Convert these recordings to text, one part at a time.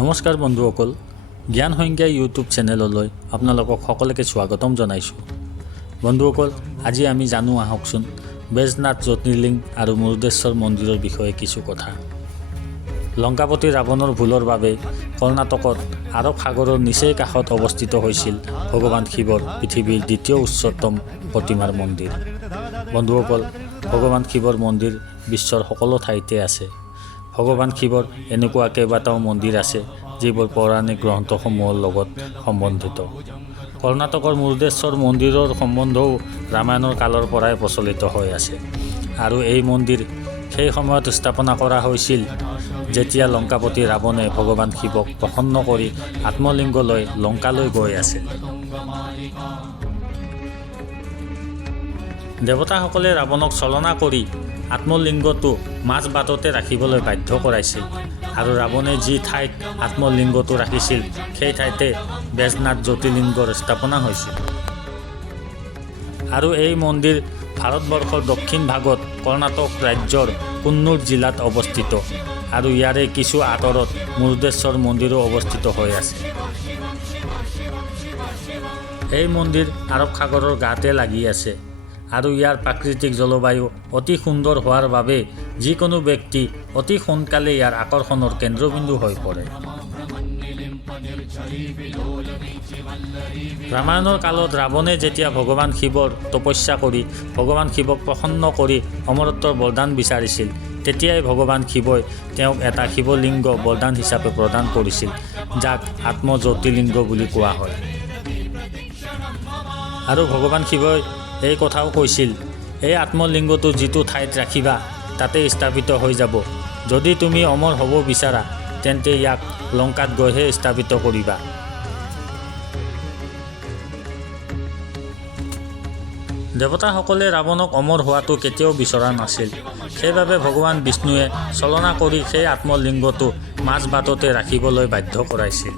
নমস্কাৰ বন্ধুসকল, জ্ঞান সংজ্ঞা ইউটিউব চেনেললৈ আপোনালোকক সকলোকে স্বাগতম জনাইছোঁ। বন্ধুসকল, আজি আমি জানো আহকচোন বৈজনাথ জ্যোতিৰ্লিংগ আৰু মুৰুদেশ্বৰ মন্দিৰৰ বিষয়ে কিছু কথা। লংকাপতি ৰাৱণৰ ভুলৰ বাবে কৰ্ণাটকত আৰৱ সাগৰৰ নিচেই কাষত অৱস্থিত হৈছিল ভগৱান শিৱৰ পৃথিৱীৰ দ্বিতীয় উচ্চতম প্ৰতিমাৰ মন্দিৰ। বন্ধুসকল, ভগৱান শিৱৰ মন্দিৰ বিশ্বৰ সকলো ঠাইতে আছে। ভগৱান শিৱৰ এনেকুৱা কেইবাটাও মন্দিৰ আছে যিবোৰ পৌৰাণিক গ্ৰন্থসমূহৰ লগত সম্বন্ধিত। কৰ্ণাটকৰ মুৰুদেশ্বৰ মন্দিৰৰ সম্বন্ধও ৰামায়ণৰ কালৰ পৰাই প্ৰচলিত হৈ আছে আৰু এই মন্দিৰ সেই সময়ত স্থাপনা কৰা হৈছিল যেতিয়া লংকাপতি ৰাৱণে ভগৱান শিৱক প্ৰসন্ন কৰি আত্মলিংগলৈ লংকালৈ গৈ আছিল। দেৱতাসকলে ৰাৱণক ছলনা কৰি আত্মলিংগটো মাজ বাটতে ৰাখিবলৈ বাধ্য কৰাইছিল আৰু ৰাৱণে যি ঠাইত আত্মলিংগটো ৰাখিছিল সেই ঠাইতে বৈজনাথ জ্যোতিৰ্লিংগৰ স্থাপনা হৈছিল। আৰু এই মন্দিৰ ভাৰতবৰ্ষৰ দক্ষিণ ভাগত কৰ্ণাটক ৰাজ্যৰ কুন্নুৰ জিলাত অৱস্থিত আৰু ইয়াৰে কিছু আঁতৰত মুৰুদেশ্বৰ মন্দিৰো অৱস্থিত হৈ আছে। এই মন্দিৰ আৰৱ সাগৰৰ গাতে লাগি আছে আৰু ইয়াৰ প্ৰাকৃতিক জলবায়ু অতি সুন্দৰ হোৱাৰ বাবে যিকোনো ব্যক্তি অতি সোনকালে ইয়াৰ আকৰ্ষণৰ কেন্দ্ৰবিন্দু হৈ পৰে। ৰামায়ণৰ কালত ৰাৱণে যেতিয়া ভগৱান শিৱৰ তপস্যা কৰি ভগৱান শিৱক প্ৰসন্ন কৰি অমৰত্বৰ বৰদান বিচাৰিছিল, তেতিয়াই ভগৱান শিৱই তেওঁক এটা শিৱলিংগ বৰদান হিচাপে প্ৰদান কৰিছিল, যাক আত্মজ্যোতিৰ্লিংগ বুলি কোৱা হয়। আৰু ভগৱান শিৱই এই কথাও কৈছিল, এই আত্মলিংগটো যিটো ঠাইত ৰাখিবা তাতে স্থাপিত হৈ যাব। যদি তুমি অমৰ হ'ব বিচাৰা তেন্তে ইয়াক লংকাত গৈহে স্থাপিত কৰিবা। দেৱতাসকলে ৰাৱণক অমৰ হোৱাটো কেতিয়াও বিচৰা নাছিল। সেইবাবে ভগৱান বিষ্ণুৱে ছলনা কৰি সেই আত্মলিংগটো মাজ বাটতে ৰাখিবলৈ বাধ্য কৰাইছিল।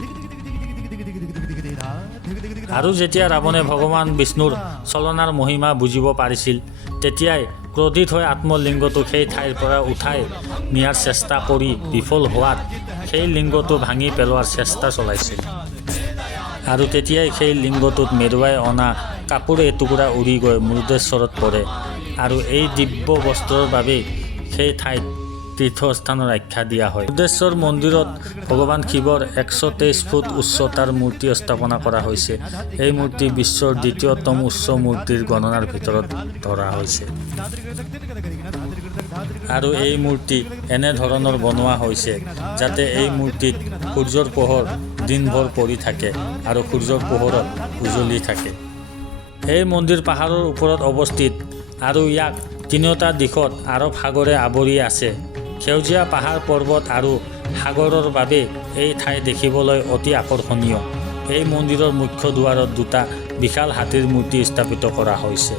আৰু যেতিয়া ৰাৱণে ভগৱান বিষ্ণুৰ ছলনাৰ মহিমা বুজিব পাৰিছিল, তেতিয়াই ক্ৰোধিত হৈ আত্মলিংগটো সেই ঠাইৰ পৰা উঠাই নিয়াৰ চেষ্টা কৰি বিফল হোৱাত সেই লিংগটো ভাঙি পেলোৱাৰ চেষ্টা চলাইছিল। আৰু তেতিয়াই সেই লিংগটোত মেৰুৱাই অনা কাপোৰ এটুকুৰা উৰি গৈ মুৰুদেশ্বৰত পৰে আৰু এই দিব্য বস্ত্ৰৰ বাবেই সেই ঠাইত তীৰ্থস্থানৰ আখ্যা দিয়া হয়। মুৰুদেশ্বৰ মন্দিৰত ভগৱান শিৱৰ 123 ফুট উচ্চতাৰ মূৰ্তি স্থাপনা কৰা হৈছে। এই মূৰ্তি বিশ্বৰ দ্বিতীয়তম উচ্চ মূৰ্তিৰ গণনাৰ ভিতৰত ধৰা হৈছে। আৰু এই মূৰ্তি এনেধৰণৰ বনোৱা হৈছে যাতে এই মূৰ্তিত সূৰ্যৰ পোহৰ দিনভৰ পৰি থাকে আৰু সূৰ্যৰ পোহৰত উজ্বলি থাকে। এই মন্দিৰ পাহাৰৰ ওপৰত অৱস্থিত আৰু ইয়াক তিনিওটা দিশত আৰৱ সাগৰে আৱৰি আছে। সেউজীয়া পাহাৰ পৰ্বত আৰু সাগৰৰ বাবে এই ঠাই দেখিবলৈ অতি আকৰ্ষণীয়। এই মন্দিৰৰ মুখ্য দুৱাৰত দুটা বিশাল হাতীৰ মূৰ্তি স্থাপিত কৰা হৈছে।